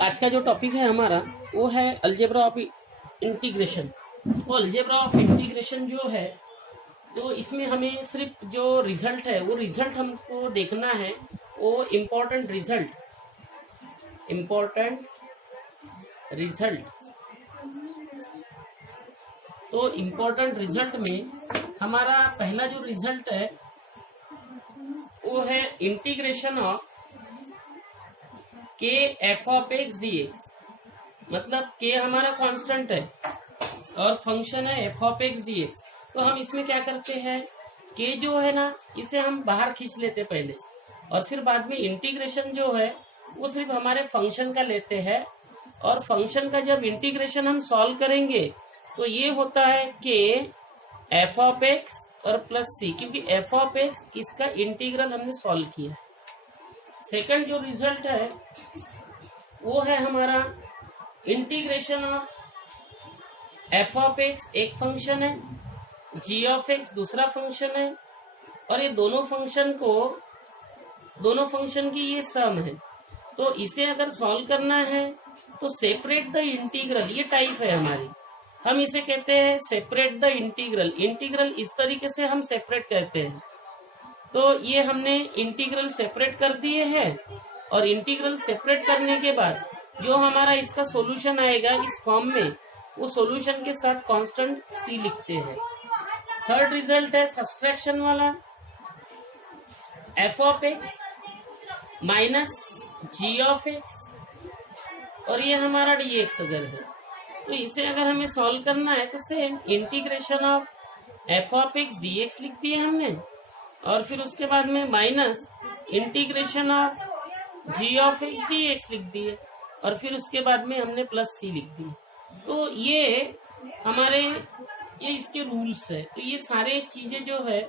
आज का जो टॉपिक है हमारा वो है अलजेब्रा ऑफ इंटीग्रेशन। तो अलजेब्रा ऑफ इंटीग्रेशन जो है, तो इसमें हमें सिर्फ जो रिजल्ट है वो रिजल्ट हमको देखना है, वो इम्पोर्टेंट रिजल्ट। तो इम्पोर्टेंट रिजल्ट में हमारा पहला जो रिजल्ट है वो है इंटीग्रेशन ऑफ के F of X D x. मतलब के हमारा कांस्टेंट है और फंक्शन है F of X D X. तो हम इसमें क्या करते हैं, के जो है ना इसे हम बाहर खींच लेते पहले, और फिर बाद में इंटीग्रेशन जो है वो सिर्फ हमारे फंक्शन का लेते हैं। और फंक्शन का जब इंटीग्रेशन हम सॉल्व करेंगे तो ये होता है के एफ ऑफ एक्स और प्लस सी, क्योंकि एफ ऑफ एक्स इसका इंटीग्रल हमने सॉल्व किया। सेकंड जो रिजल्ट है वो है हमारा integration of F of x एक फंक्शन है, जी ऑफ एक्स दूसरा फंक्शन है, और ये दोनों फंक्शन की ये सम है। तो इसे अगर सॉल्व करना है तो सेपरेट द इंटीग्रल, ये टाइप है हमारी, हम इसे कहते हैं सेपरेट द इंटीग्रल इस तरीके से हम सेपरेट करते हैं। तो ये हमने इंटीग्रल सेपरेट कर दिए हैं, और इंटीग्रल सेपरेट करने के बाद जो हमारा इसका सॉल्यूशन आएगा इस फॉर्म में, वो सॉल्यूशन के साथ कांस्टेंट सी लिखते हैं। थर्ड रिजल्ट है सब्सट्रैक्शन वाला, F of X minus G of X, और ये हमारा डी एक्स अगर है तो इसे अगर हमें सॉल्व करना है तो same integration of F of X D X लिख दिए हमने, और फिर उसके बाद में minus integration of G of X D X लिख दिए, और फिर उसके बाद में हमने प्लस सी लिख दिए। तो ये हमारे ये इसके रूल्स है। तो ये सारे चीजें जो है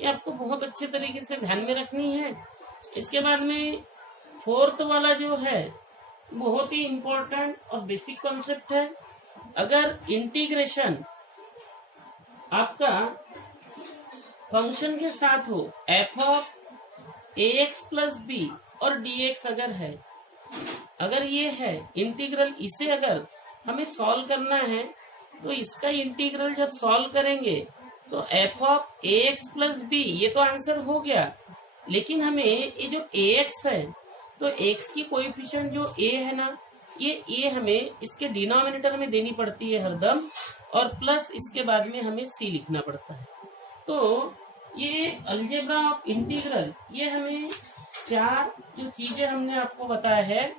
ये आपको बहुत अच्छे तरीके से ध्यान में रखनी है। इसके बाद में फोर्थ वाला जो है बहुत ही इम्पोर्टेंट और बेसिक कॉन्सेप्ट है। अगर इंटीग्रेशन आपका फंक्शन के साथ हो, F of A X plus B और डी एक्स अगर ये है इंटीग्रल, इसे अगर हमें सॉल्व करना है तो इसका इंटीग्रल जब सॉल्व करेंगे तो F of A X plus B, ये तो आंसर हो गया, लेकिन हमें ये जो ए एक्स है तो एक्स की कोएफिशिएंट जो ए है ना, ये ए हमें इसके डिनोमिनेटर में देनी पड़ती है हरदम, और प्लस इसके बाद में हमें सी लिखना पड़ता है। तो ये अलजेब्रा ऑफ इंटीग्रल, ये हमें चार जो चीजें हमने आपको बताया है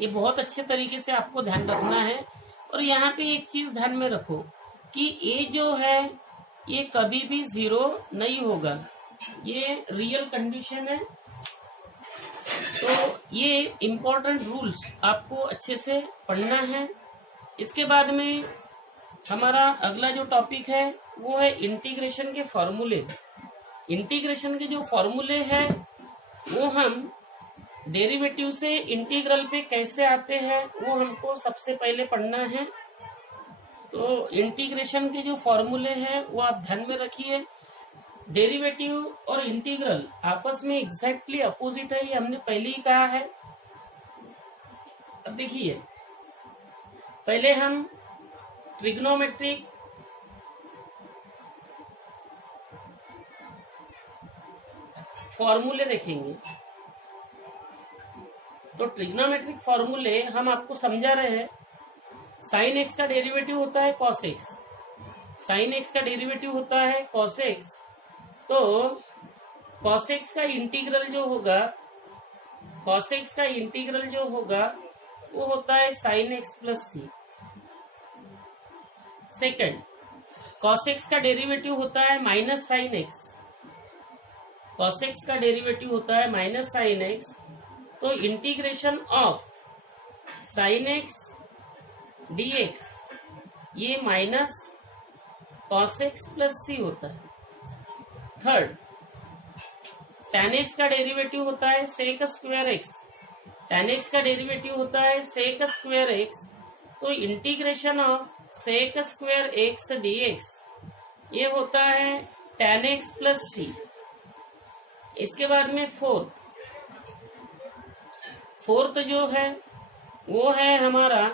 ये बहुत अच्छे तरीके से आपको ध्यान रखना है। और यहाँ पे एक चीज ध्यान में रखो कि ए जो है ये कभी भी जीरो नहीं होगा, ये रियल कंडीशन है। तो ये इम्पोर्टेंट रूल्स आपको अच्छे से पढ़ना है। इसके बाद में हमारा अगला जो टॉपिक है वो है इंटीग्रेशन के फॉर्मूले। इंटीग्रेशन के जो फॉर्मूले हैं वो हम डेरिवेटिव से इंटीग्रल पे कैसे आते हैं वो हमको सबसे पहले पढ़ना है। तो इंटीग्रेशन के जो फॉर्मूले हैं वो आप ध्यान में रखिए। डेरिवेटिव और इंटीग्रल आपस में एग्जैक्टली अपोजिट है, ये हमने पहले ही कहा है। अब देखिए, पहले हम ट्रिग्नोमेट्रिक फॉर्मूले देखेंगे। तो ट्रिग्नोमेट्रिक फॉर्मूले हम आपको समझा रहे हैं। साइन एक्स का डेरिवेटिव होता है कॉस एक्स, साइन एक्स का डेरिवेटिव होता है कॉस एक्स। तो कॉस एक्स का इंटीग्रल जो होगा, कॉस एक्स का इंटीग्रल जो होगा वो होता है sine X plus C. Second, cos X का डेरिवेटिव होता है minus sine X, cos X का डेरिवेटिव होता है माइनस साइन एक्स। तो integration of sine X D x ये minus cos X plus C होता है। थर्ड, tan एक्स का डेरिवेटिव होता है sec square X, tan X का डेरिवेटिव होता है सेक स्क्वायर एक्स। तो integration of sec square X D x ये होता है tan एक्स प्लस सी। इसके बाद में फोर्थ जो है वो है हमारा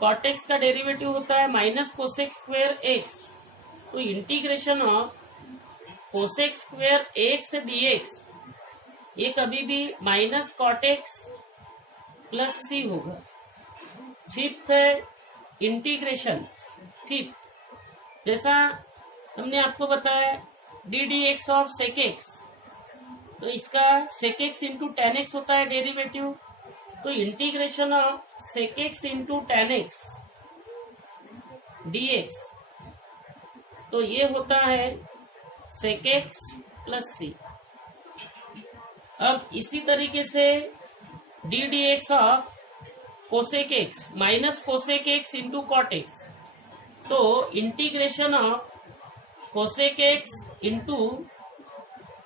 कॉट एक्स का डेरिवेटिव होता है माइनस कोसेक स्क्वायर एक्स। तो integration of cosec square X D X ये कभी भी minus cot X plus C होगा। फिफ्थ है इंटीग्रेशन। फिफ्थ जैसा हमने आपको बताया D D x of sec X, तो इसका sec X into tan X होता है डेरिवेटिव। तो integration of sec X into tan X D X, तो ये होता है सेक एक्स प्लस सी। अब इसी तरीके से d D x of cosec x minus cosec x into cot x, तो integration of cosec x into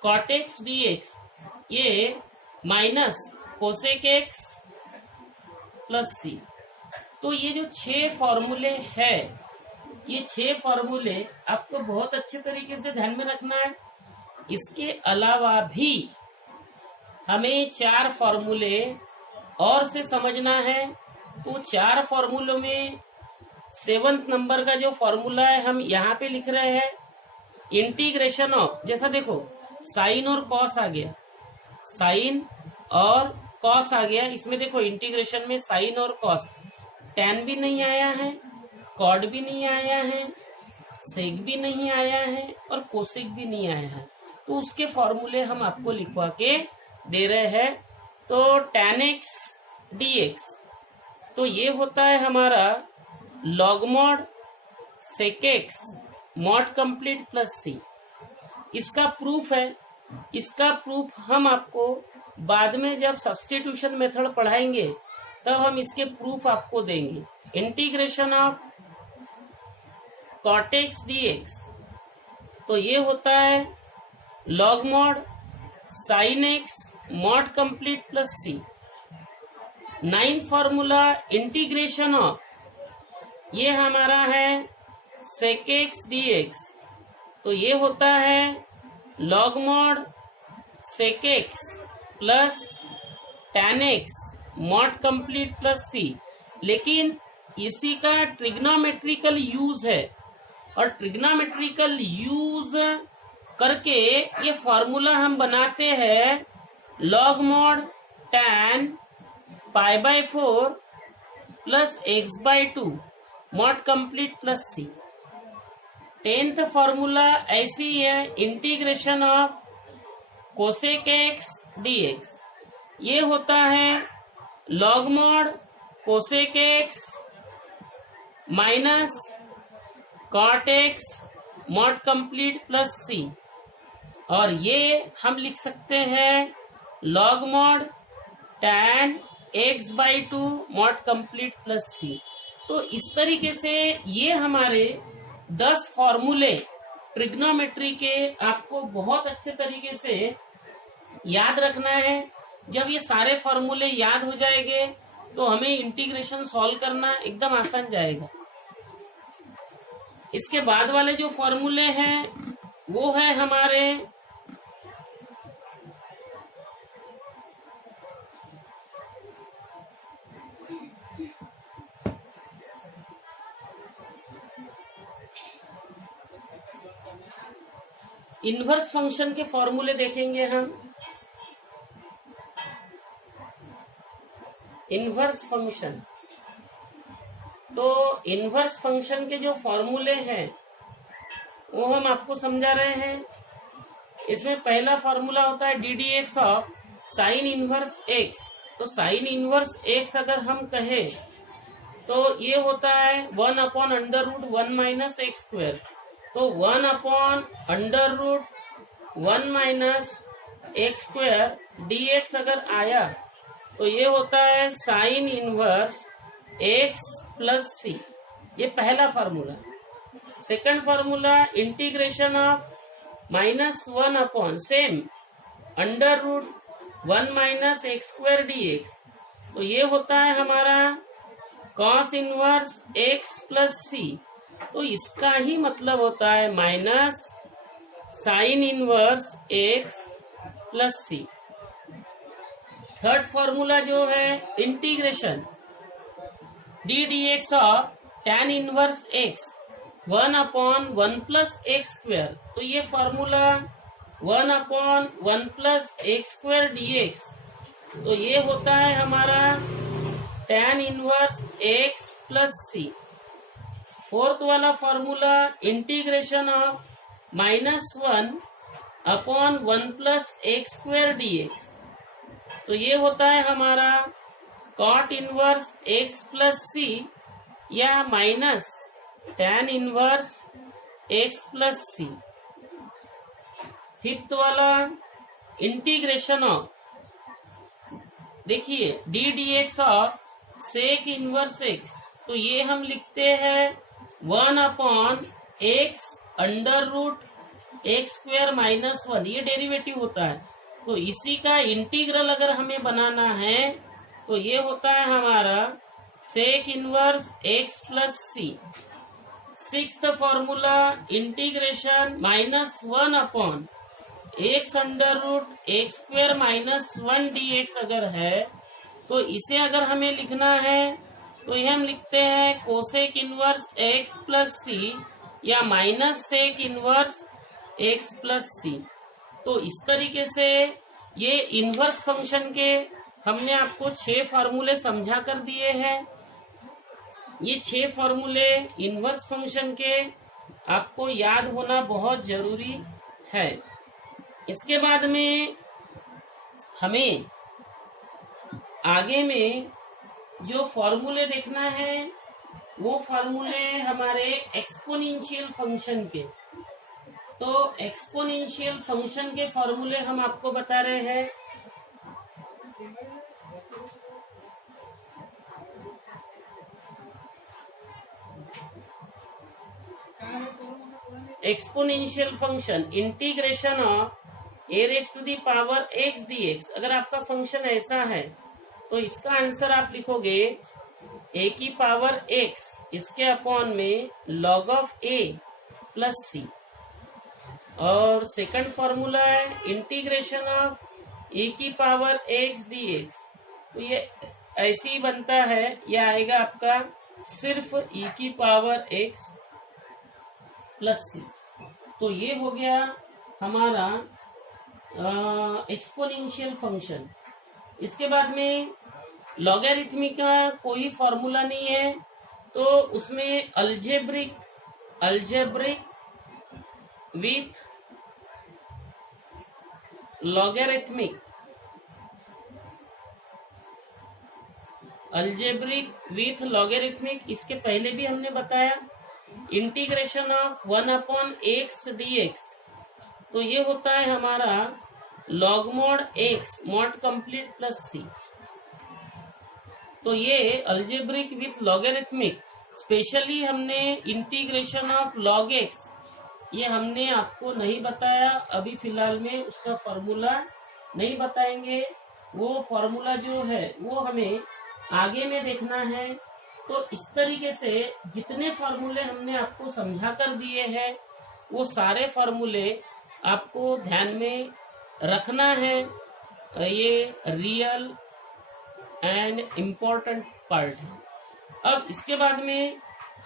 cot x D x ये minus cosec x plus c. तो ये जो 6 फॉर्मूले है, ये 6 फॉर्मूले आपको बहुत अच्छे तरीके से ध्यान में रखना है। इसके अलावा भी हमें 4 फॉर्मूले और से समझना है। तो 4 फॉर्मूलों में 7th नंबर का जो फॉर्मूला है हम यहाँ पे लिख रहे हैं इंटीग्रेशन ऑफ, जैसा देखो साइन और कॉस आ गया, साइन और कॉस आ गया। इसमें देखो इंटीग्रेशन में साइन और कॉस, टैन भी नहीं आया है, कॉड भी नहीं आया है, सेक भी नहीं आया है और कोसेक भी नहीं आया है। तो उसके फॉर्मूले हम आपको लिखवा के दे रहे हैं। तो tan x dx, तो ये होता है हमारा log mod sec x mod complete plus c. इसका प्रूफ है, इसका प्रूफ हम आपको बाद में जब सब्स्टिट्यूशन मेथड पढ़ाएंगे तब हम इसके प्रूफ आपको देंगे। Integration of cot x dx, तो ये होता है log mod sin x mod complete plus C. 9 formula integration of, ये हमारा है sec x dx, तो ये होता है log mod sec x plus tan x mod complete plus c. लेकिन इसी का ट्रिग्नोमेट्रिकल यूज है और ट्रिग्नोमेट्रिकल यूज करके ये फॉर्मूला हम बनाते हैं log mod tan pi by 4 plus x by 2 mod complete plus c. 10th formula ऐसी है integration of cosec x dx, ये होता है log mod cosec x minus cot x mod complete plus c. और ये हम लिख सकते हैं log mod tan x by 2 mod complete plus c. तो इस तरीके से ये हमारे 10 फॉर्मूले ट्रिग्नोमेट्री के आपको बहुत अच्छे तरीके से याद रखना है। जब ये सारे फॉर्मूले याद हो जाएंगे तो हमें इंटीग्रेशन सॉल्व करना एकदम आसान जाएगा। इसके बाद वाले जो फॉर्मूले हैं वो है हमारे इनवर्स फंक्शन के फॉर्मूले देखेंगे हम। इनवर्स फंक्शन, तो इनवर्स फंक्शन के जो फॉर्मूले हैं वो हम आपको समझा रहे हैं। इसमें पहला फॉर्मूला होता है D D x of sine inverse X. तो साइन इनवर्स एक्स अगर हम कहें तो ये होता है 1/√1 माइनस एक्स स्क्वायर। तो 1/√1 माइनस एक्स स्क्वायर dx अगर आया तो ये होता है sine inverse x plus c. ये पहला formula. Second formula integration of -1 same √1 minus x square dx। तो ये होता है हमारा cos inverse x plus c. तो इसका ही मतलब होता है minus sine inverse x plus c. Third formula जो है integration, d D x of tan inverse x 1/1 + x²। तो ये फॉर्मूला 1/1 + x² dx, तो ये होता है हमारा tan inverse x + c। Fourth वाला formula integration of -1/1 + x² dx, तो ये होता है हमारा cot इनवर्स x + c या minus tan inverse x + c। Fifth वाला इंटीग्रेशन ऑफ, देखिए D D x of sec inverse X, तो ये हम लिखते हैं 1/x √x² - 1, ये डेरिवेटिव होता है। तो इसी का इंटीग्रल अगर हमें बनाना है तो ये होता है हमारा sec inverse x + c। Sixth formula integration -1/x √x² - 1 dx अगर है, तो इसे अगर हमें लिखना है तो ये हम लिखते हैं कोसेक इनवर्स x + c या minus sec inverse x + c। तो इस तरीके से ये इनवर्स फंक्शन के हमने आपको 6 फार्मूले समझा कर दिए हैं। ये 6 फार्मूले इनवर्स फंक्शन के आपको याद होना बहुत जरूरी है। इसके बाद में हमें आगे में जो फॉर्मूले देखना है वो फॉर्मूले हमारे एक्सपोनेंशियल फंक्शन के। तो एक्सपोनेंशियल फंक्शन के फॉर्मूले हम आपको बता रहे हैं। Exponential function integration of a⁴x dx, अगर आपका फंक्शन ऐसा है तो इसका आंसर आप लिखोगे a⁴x इसके अपॉन में log ऑफ a + c। और सेकंड फॉर्मूला है इंटीग्रेशन ऑफ e⁴x dx, तो ये ऐसे ही बनता है, यह आएगा आपका सिर्फ e⁴x + c। तो ये हो गया हमारा एक्सपोनेंशियल फंक्शन। इसके बाद में लॉगरिथमिक का कोई फॉर्मूला नहीं है, तो उसमें अलजेब्रिक विथ लॉगरिथमिक, इसके पहले भी हमने बताया इंटीग्रेशन ऑफ 1/x dx, तो ये होता है हमारा log mod x mod complete + c। तो ये अलजेब्रिक विथ लॉगरिथमिक, स्पेशली हमने इंटीग्रेशन ऑफ log x, ये हमने आपको नहीं बताया अभी फिलहाल में, उसका फॉर्मूला नहीं बताएंगे। वो फॉर्मूला जो है वो हमें आगे में देखना है। तो इस तरीके से जितने फॉर्मूले हमने आपको समझा कर दिए हैं वो सारे फॉर्मूले आपको ध्यान में रखना है। ये रियल एंड इम्पोर्टेंट पार्ट है। अब इसके बाद में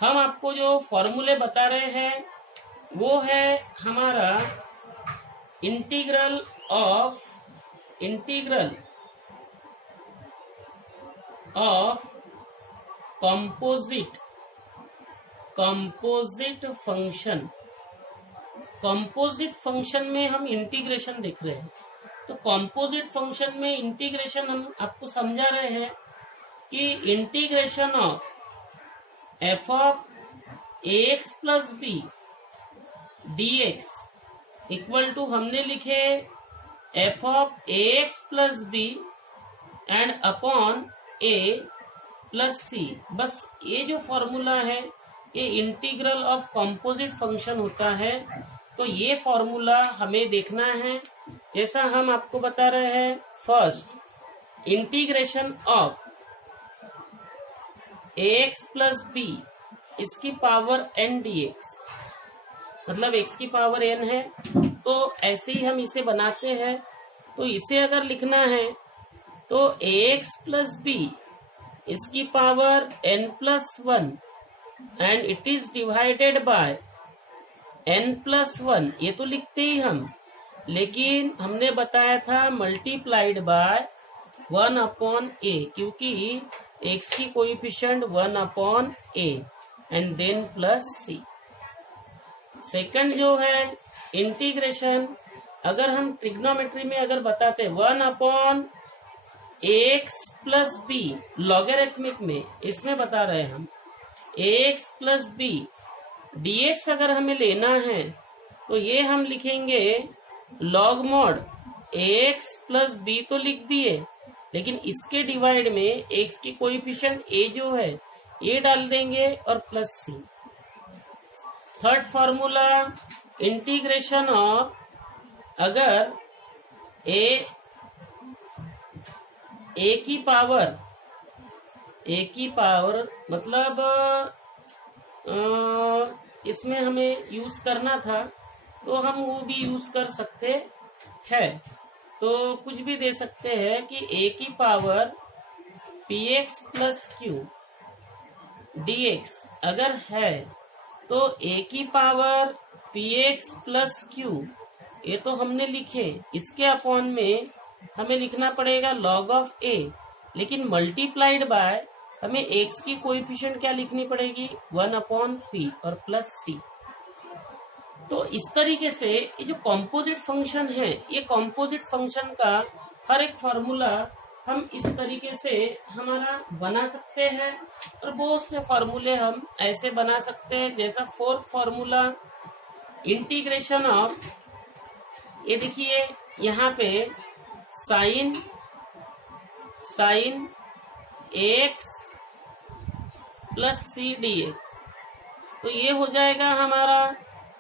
हम आपको जो फॉर्मूले बता रहे हैं वो है हमारा integral of composite function. Composite function में हम इंटीग्रेशन देख रहे हैं। तो कंपोजिट फंक्शन में इंटीग्रेशन हम आपको समझा रहे हैं कि integration of f(ax + b) dx equal to हमने लिखे f(ax + b) and upon a + c। बस ये जो फॉर्मूला है ये इंटीग्रल ऑफ कंपोजिट फंक्शन होता है। तो ये फॉर्मूला हमें देखना है। जैसा हम आपको बता रहे हैं, first integration of ax + b इसकी पावर n dx, मतलब x की पावर n है, तो ऐसे ही हम इसे बनाते हैं। तो इसे अगर लिखना है तो ax + b इसकी power n+1 and it is divided bye n+1, ये तो लिखते ही हम, लेकिन हमने बताया था मल्टीप्लाइड बाय 1/a, क्योंकि x की coefficient 1/a and then plus c। Second जो है इंटीग्रेशन, अगर हम ट्रिग्नोमेट्री में अगर बताते 1/ax+b, लॉगरिथमिक में इसमें बता रहे हैं हम ax+b dx अगर हमें लेना है तो ये हम लिखेंगे log mod ax+b, तो लिख दिए, लेकिन इसके डिवाइड में x की कोएफिशिएंट a जो है ये डाल देंगे और plus c। Third formula integration of, अगर a की पावर मतलब इसमें हमें यूज करना था तो हम वो भी यूज कर सकते हैं, तो कुछ भी दे सकते हैं कि a की पावर px+q dx अगर है तो a की पावर px+q, ये तो हमने लिखे, इसके अपॉन में हमें लिखना पड़ेगा log ऑफ a, लेकिन मल्टीप्लाइड बाय हमें x की कोएफिशिएंट क्या लिखनी पड़ेगी 1/p और प्लस c। तो इस तरीके से ये जो कॉम्पोजिट फंक्शन है, ये कॉम्पोजिट फंक्शन का हर एक फॉर्मूला हम इस तरीके से हमारा बना सकते हैं, और बहुत से फॉर्मूले हम ऐसे बना सकते हैं। जैसा फोर्थ फॉर्मूला इंटीग्रेशन ऑफ, ये देखिए यहाँ पे sine ax plus C dx, तो ये हो जाएगा हमारा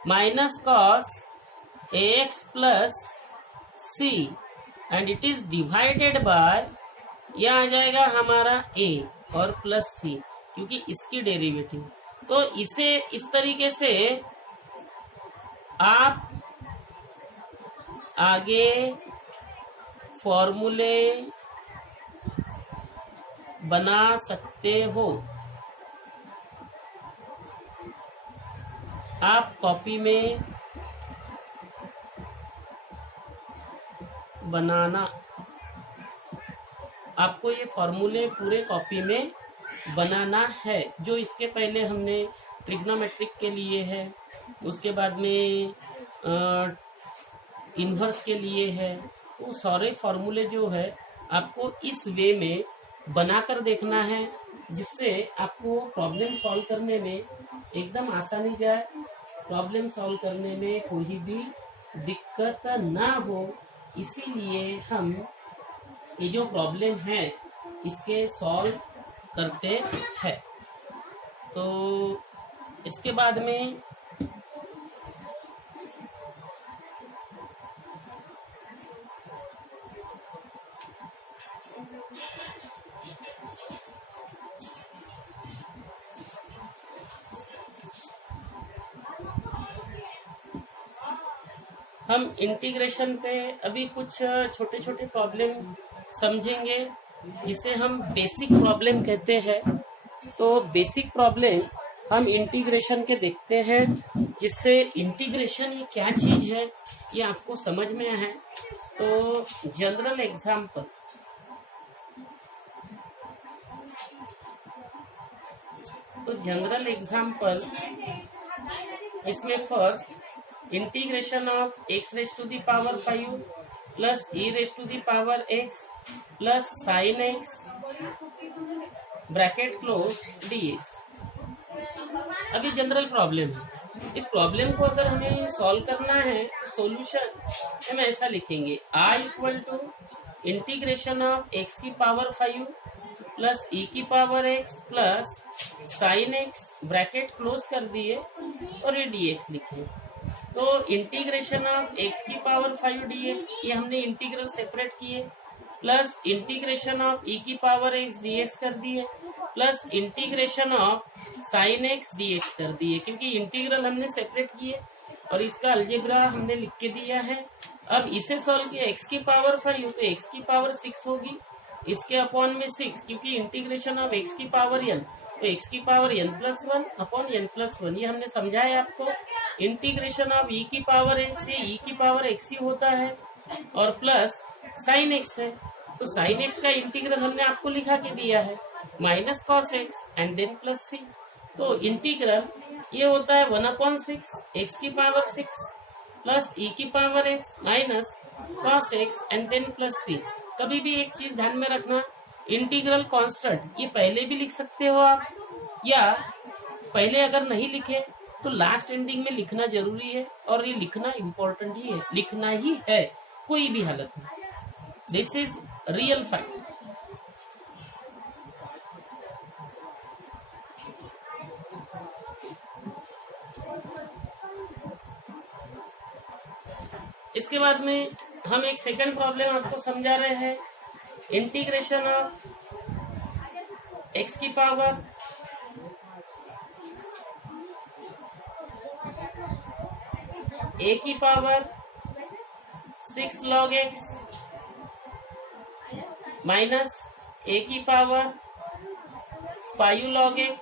माइनस cos ax plus C and it is divided by, यह आ जाएगा हमारा a और प्लस c, क्योंकि इसकी डेरिवेटिव। तो इसे इस तरीके से आप आगे फॉर्मूले बना सकते हो। आप कॉपी में बनाना, आपको ये फॉर्मूले पूरे कॉपी में बनाना है, जो इसके पहले हमने ट्रिग्नोमेट्रिक के लिए है, उसके बाद में इन्वर्स के लिए है, वो सारे फॉर्मूले जो है आपको इस वे में बनाकर देखना है, जिससे आपको प्रॉब्लम सॉल्व करने में एकदम आसानी जाए, प्रॉब्लम सॉल्व करने में कोई भी दिक्कत ना हो। इसीलिए हम ये जो प्रॉब्लम है इसके सॉल्व करते हैं। तो इसके बाद में हम इंटीग्रेशन पे अभी कुछ छोटे छोटे प्रॉब्लम समझेंगे, जिसे हम बेसिक प्रॉब्लम कहते हैं। तो बेसिक प्रॉब्लम हम इंटीग्रेशन के देखते हैं, जिससे इंटीग्रेशन ये क्या चीज है ये आपको समझ में है। तो जनरल एग्जाम्पल, इसमें first integration of x⁵ 5 plus e⁵x plus sin x bracket close dx। अभी जनरल प्रॉब्लम है, इस प्रॉब्लम को अगर हमें सॉल्व करना है तो सॉल्यूशन हम ऐसा लिखेंगे, r = integration of x⁵ plus e⁵x plus sin x bracket close कर दिए और ये dx लिखे। तो इंटीग्रेशन ऑफ x⁵ dx, ये हमने इंटीग्रल सेपरेट किए, plus integration of e⁵x dx कर दिए, plus integration of sin x dx कर दिए, क्योंकि इंटीग्रल हमने सेपरेट किए और इसका अलजेब्रा हमने लिख के दिया है। अब इसे सॉल्व किया x⁵ तो x⁵ 6 होगी, इसके अपॉन में 6, क्योंकि इंटीग्रेशन ऑफ x की पावर n, तो x की पावर n+1 अपॉन n+1, ये हमने समझाया आपको। इंटीग्रेशन ऑफ e की पावर x से e की पावर x ही होता है और प्लस साइन x है, तो साइन x का इंटीग्रल हमने आपको लिखा के दिया है minus cos x and then plus c। तो इंटीग्रल ये होता है 1/6 x की पावर 6 प्लस e की power x minus cos x and then plus c। कभी भी एक चीज ध्यान में रखना, इंटीग्रल कांस्टेंट ये पहले भी लिख सकते हो आप, या पहले अगर नहीं लिखे तो लास्ट एंडिंग में लिखना जरूरी है, और ये लिखना इम्पोर्टेंट ही है, लिखना ही है कोई भी हालत में। This is real fact. इसके बाद में हम एक सेकंड प्रॉब्लम आपको समझा रहे हैं। इंटीग्रेशन ऑफ x की पावर a की power 6 log x minus a की पावर 5 log x,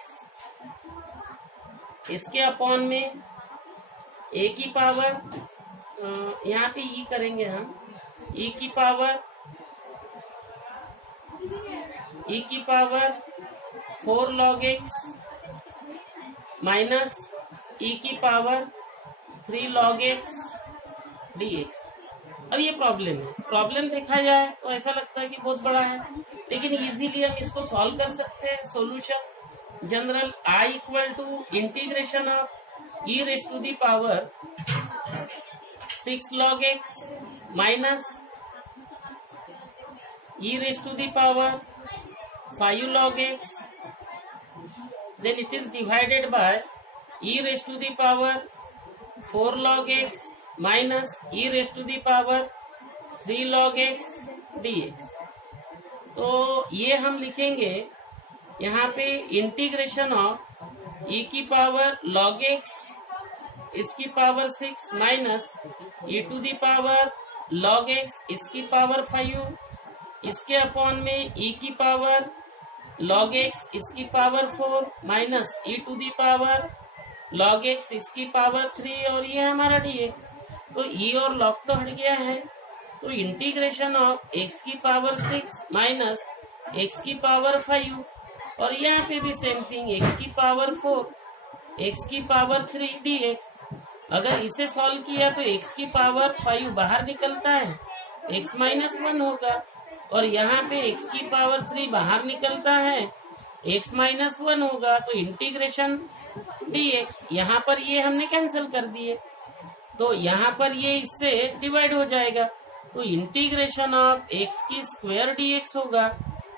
इसके अपॉन में a की पावर, यहाँ पे e करेंगे हम, e की power 4 log x minus e की पावर 3 log x dx। अब ये प्रॉब्लम है, प्रॉब्लम देखा जाए तो ऐसा लगता है कि बहुत बड़ा है, लेकिन इजीली हम इसको सॉल्व कर सकते हैं। Solution general I equal to integration of e raise to the power 6 log x minus e raise to the power 5 log x, then it is divided by e raised to the power 4 log x minus e raised to the power 3 log x dx। तो ये हम लिखेंगे यहाँ पे integration of e की power log x, इसकी power 6 minus e to the power log x, इसकी power 5, इसके अपॉन में e की पावर log x, इसकी power 4 minus e to the power log x, इसकी पावर 3, और ये हमारा dx। तो e और log तो हट गया है, तो इंटीग्रेशन ऑफ x की पावर 6 माइनस x की पावर 5, और यहाँ पे भी सेम थिंग, x की पावर 4 x की पावर 3 dx। अगर इसे सॉल्व किया तो x की पावर 5 बाहर निकलता है, x माइनस 1 होगा, और यहाँ पे x की पावर 3 बाहर निकलता है, x माइनस 1 होगा। तो इंटीग्रेशन dx, यहाँ पर ये हमने कैंसिल कर दिए, तो यहाँ पर ये इससे डिवाइड हो जाएगा, तो इंटीग्रेशन ऑफ x की स्क्वायर dx होगा।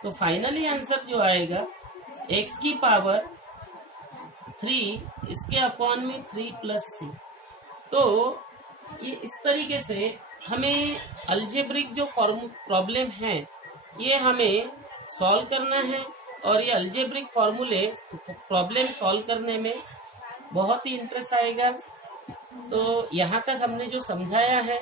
तो फाइनली आंसर जो आएगा x की पावर 3, इसके अपॉन में 3 प्लस c। तो ये इस तरीके से हमें अलजेब्रिक जो प्रॉब्लम है ये हमें सॉल्व करना है, और ये अलजेब्रिक फॉर्मूले प्रॉब्लम सॉल्व करने में बहुत ही इंटरेस्ट आएगा। तो यहाँ तक हमने जो समझाया है